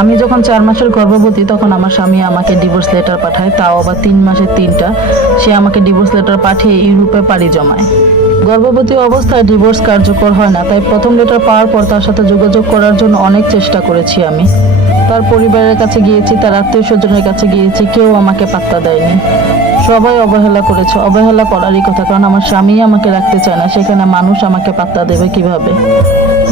আমি যখন চার মাসের গর্ভবতী, তখন আমার স্বামী আমাকে ডিভোর্স লেটার পাঠায়, তাও আবার তিন মাসের তিনটা। সে আমাকে ডিভোর্স লেটার পাঠিয়ে ইউরোপে পাড়ি জমায়। গর্ভবতী অবস্থায় ডিভোর্স কার্যকর হয় না, তাই প্রথম লেটার পাওয়ার পর তার সাথে যোগাযোগ করার জন্য অনেক চেষ্টা করেছি আমি। তার পরিবারের কাছে গিয়েছি, তার আত্মীয় স্বজনের কাছে গিয়েছি, কেউ আমাকে পাত্তা দেয়নি। সবাই অবহেলা করেছে, অবহেলা করারই কথা, কারণ আমার স্বামী আমাকে রাখতে চায় না, সেখানে মানুষ আমাকে পাত্তা দেবে কীভাবে?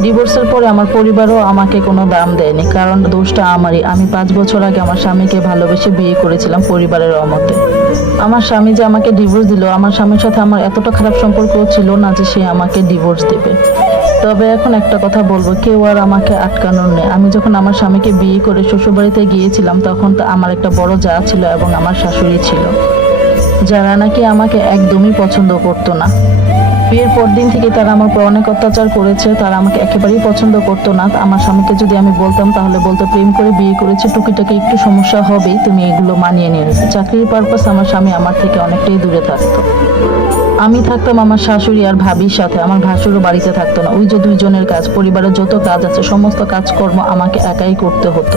ডিভোর্সের পরে আমার পরিবারও আমাকে কোনো দাম দেয়নি, কারণ দোষটা আমারই। আমি পাঁচ বছর আগে আমার স্বামীকে ভালোবেসে বিয়ে করেছিলাম পরিবারের অমতে। আমার স্বামী যে আমাকে ডিভোর্স দিল, আমার স্বামীর সাথে আমার এতটা খারাপ সম্পর্ক ছিল না যে সে আমাকে ডিভোর্স দেবে। তবে এখন একটা কথা বলব, কেউ আর আমাকে আটকানোর নেই। আমি যখন আমার স্বামীকে বিয়ে করে শ্বশুরবাড়িতে গিয়েছিলাম, তখন তো আমার একটা বড় যা ছিল এবং আমার শাশুড়ি ছিল, যারা নাকি আমাকে একদমই পছন্দ করতো না। বিয়ের পর দিন থেকে তারা আমার উপর অনেক অত্যাচার করেছে, তারা আমাকে একেবারেই পছন্দ করতো না। আমার স্বামীকে যদি আমি বলতাম, তাহলে বলতো প্রেম করে বিয়ে করেছে, টুকিটাকি একটু সমস্যা হবেই, তুমি এগুলো মানিয়ে নিয়ে চাকরির পারপাস আমার স্বামী আমার থেকে অনেকটাই দূরে থাকতো। আমি থাকতাম আমার শাশুড়ি আর ভাবির সাথে, আমার ভাসুরও বাড়িতে থাকতো না। ওই যে দুইজনের কাজ, পরিবারের যত কাজ আছে, সমস্ত কাজকর্ম আমাকে একাই করতে হতো।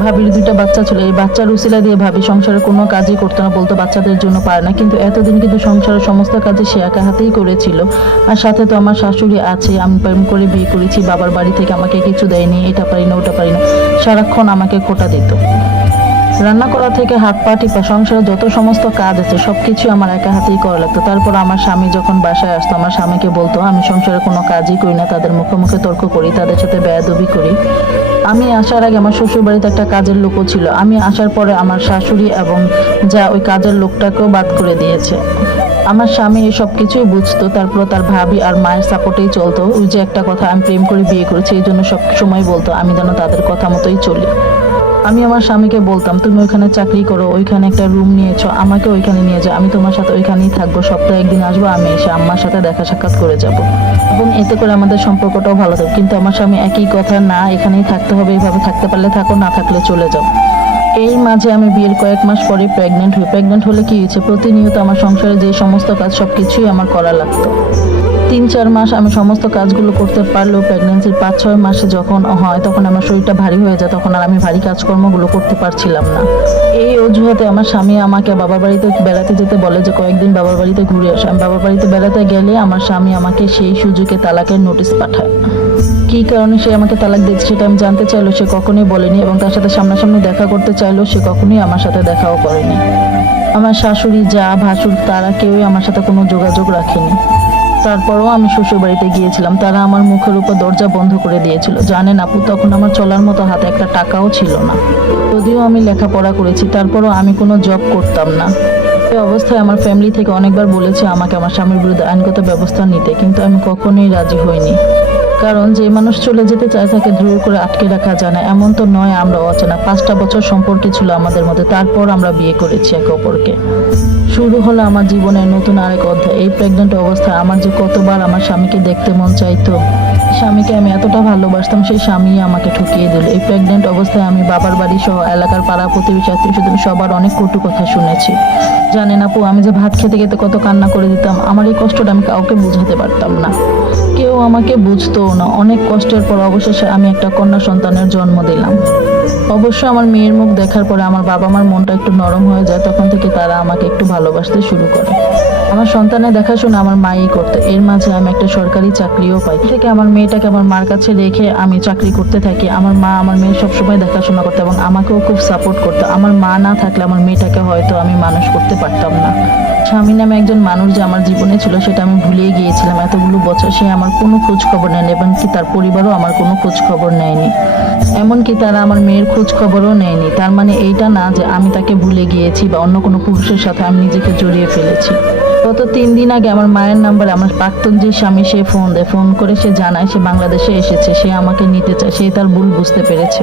ভাবির দুইটা বাচ্চা ছিল। এই বাচ্চার উসিলা দিয়ে ভাবি সংসারের কোনো কাজই করতো না বলতো বাচ্চাদের জন্য পারে না। কিন্তু এতদিন কিন্তু সংসারের সমস্ত কাজে সে একা হাতেই করেছিল। আর সাথে তো আমার শাশুড়ি আছে, আমি প্রেম করে বিয়ে করেছি, বাবার বাড়ি থেকে আমাকে কিছু দেয়নি, এটা পারি না, ওটা পারি না। সারাক্ষণ আমাকে খোটা দিত। রান্না করা থেকে হাত পা টিপা, সংসারে যত সমস্ত কাজ আছে, সবকিছু আমার একা হাতেই করা লাগতো। তারপর আমার স্বামী যখন বাসায় আসতো, আমার স্বামীকে বলতো, আমি সংসারে কোনো কাজই করি না, তাদের মুখে মুখে তর্ক করি, তাদের সাথে বেয়াদবি করি। আমি আসার আগে আমার শ্বশুর বাড়িতে একটা কাজের লোকও ছিল। আমি আসার পরে আমার শাশুড়ি এবং যা ওই কাজের লোকটাকেও বাদ করে দিয়েছে। আমার স্বামী এই সব কিছুই বুঝতো তারপর তার ভাবি আর মায়ের সাপোর্টেই চলতো। ওই যে একটা কথা, আমি প্রেম করে বিয়ে করেছি, এই জন্য সব সময় বলতো, আমি যেন তাদের কথা মতোই চলি। আমি আমার স্বামীকে বলতাম, তুমি ওইখানে চাকরি করো, ওইখানে একটা রুম নিয়েছো, আমাকে ওইখানে নিয়ে যাও, আমি তোমার সাথে ওইখানেই থাকব, সপ্তাহে একদিন আসব, আমি এসে আম্মার সাথে দেখা সাক্ষাৎ করে যাব। এবং এতে করে আমাদের সম্পর্কটাও ভালো থাকবে। কিন্তু আমার স্বামী একই কথা, না, এখানেই থাকতে হবে এইভাবে থাকতে পারলে থাকো, না থাকলে চলে যাও। এই মাঝে আমি বিয়ের কয়েক মাস পরে প্রেগনেন্ট হই। প্রেগনেন্ট হলে কি হয়েছে? প্রতিনিয়ত আমার সংসারে যে সমস্ত কাজ সব কিছুই আমার করা লাগতো। তিন, চার মাস আমি সমস্ত কাজগুলো করতে পারলেও প্রেগনেন্সির পাঁচ, ছয় মাসে যখন হয়, তখন আমার শরীরটা ভারী হয়ে যায়, তখন আর আমি ভারী কাজকর্মগুলো করতে পারছিলাম না। এই অজুহাতে আমার স্বামী আমাকে বাবার বাড়িতে বেড়াতে যেতে বলে যে, কয়েকদিন বাবার বাড়িতে ঘুরে আসে। আমি বাবার বাড়িতে বেড়াতে গেলে আমার স্বামী আমাকে সেই সুযোগে তালাকের নোটিশ পাঠায়। কী কারণে সে আমাকে তালাক দিয়েছে সেটা আমি জানতে চাইলো, সে কখনোই বলেনি এবং তার সাথে সামনাসামনি দেখা করতে চাইলো, সে কখনোই আমার সাথে দেখাও করেনি। আমার শাশুড়ি, যা, ভাসুর, তারা কেউই আমার সাথে কোনো যোগাযোগ রাখেনি। তারপরও আমি শ্বশুর বাড়িতে গিয়েছিলাম, তারা আমার মুখের উপর দরজা বন্ধ করে দিয়েছিল। জানেন আপু, তখন আমার চলার মতো হাতে একটা টাকাও ছিল না। যদিও আমি লেখাপড়া করেছি, তারপরও আমি কোনো জব করতাম না। এই অবস্থায় আমার ফ্যামিলি থেকে অনেকবার বলেছে আমাকে আমার স্বামীর বিরুদ্ধে আইনগত ব্যবস্থা নিতে, কিন্তু আমি কখনোই রাজি হইনি। কারণ যে মানুষ চলে যেতে চায় তাকে দূর করে আটকে রাখা যায় না। এমন তো নয় আমরা অচেনা। পাঁচটা বছর সম্পর্কে ছিল আমাদের মধ্যে, তারপর আমরা বিয়ে করেছি একে অপরকে। শুরু হলো আমার জীবনের নতুন আরেক অধ্যায়। এই প্রেগনেন্ট অবস্থায় আমার যে কতবার আমার স্বামীকে দেখতে মন চাইতো স্বামীকে আমি এতটা ভালোবাসতাম, সেই স্বামী আমাকে ঠকিয়ে দিল। এই প্রেগনেন্ট অবস্থায় আমি বাবার বাড়ি সহ এলাকার পাড়া প্রতিবেশী আত্মীয় স্বজন সবার অনেক কটু কথা শুনেছি। জানেন আপু, আমি যে ভাত খেতে খেতে কত কান্না করে দিতাম, আমার এই কষ্টটা আমি কাউকে বুঝাতে পারতাম না। কেউ আমাকে বুঝতোও না। অনেক কষ্টের পর অবশেষে আমি একটা কন্যা সন্তানের জন্ম দিলাম। অবশ্য আমার মেয়ের মুখ দেখার পরে আমার বাবা মার মনটা একটু নরম হয়ে যায়, তখন থেকে তারা আমাকে একটু ভালোবাসতে শুরু করে। আমার সন্তানের দেখাশোনা আমার মাই করতে। এর মাঝে আমি একটা সরকারি চাকরিও পাই। থেকে আমার মেয়েটাকে আমার মার কাছে রেখে আমি চাকরি করতে থাকি। আমার মা আমার মেয়ে সবসময় দেখাশোনা করতে এবং আমাকেও খুব সাপোর্ট করতো। আমার মা না থাকলে আমার মেয়েটাকে হয়তো আমি মানুষ করতে পারতাম না। স্বামী নামে একজন মানুষ যে আমার জীবনে ছিল সেটা আমি ভুলিয়ে গিয়েছিলাম। এতগুলো বছর সে আমার কোনো খোঁজ খবর নেয়নি এবং কি তার পরিবারও আমার কোনো খোঁজ খবর নেয়নি। এমনকি তারা আমার মেয়ের খোঁজ খবরও নেয়নি। তার মানে এইটা না যে আমি তাকে ভুলে গিয়েছি বা অন্য কোনো পুরুষের সাথে আমি নিজেকে জড়িয়ে ফেলেছি। গত তিন দিন আগে আমার মায়ের নাম্বারে আমার প্রাক্তন যে স্বামী, সে ফোন দেয়। ফোন করে সে জানায় সে বাংলাদেশে এসেছে, সে আমাকে নিতে চায়, সে তার ভুল বুঝতে পেরেছে।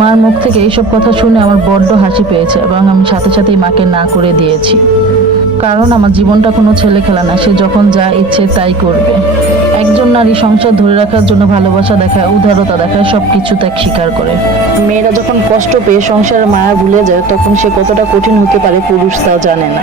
মার মুখ থেকে এইসব কথা শুনে আমার বড্ড হাসি পেয়েছে এবং আমি সাথে সাথেই মাকে না করে দিয়েছি। কারণ আমার জীবনটা কোনো ছেলে খেলা না, সে যখন যা ইচ্ছে তাই করবে। একজন নারী সংসার ধরে রাখার জন্য ভালোবাসা দেখায়, উদারতা দেখায় সব কিছু ত্যাগ স্বীকার করে। মেয়েরা যখন কষ্ট পেয়ে সংসারের মায়া ভুলে যায়, তখন সে কতটা কঠিন হতে পারে পুরুষ তাও জানে না।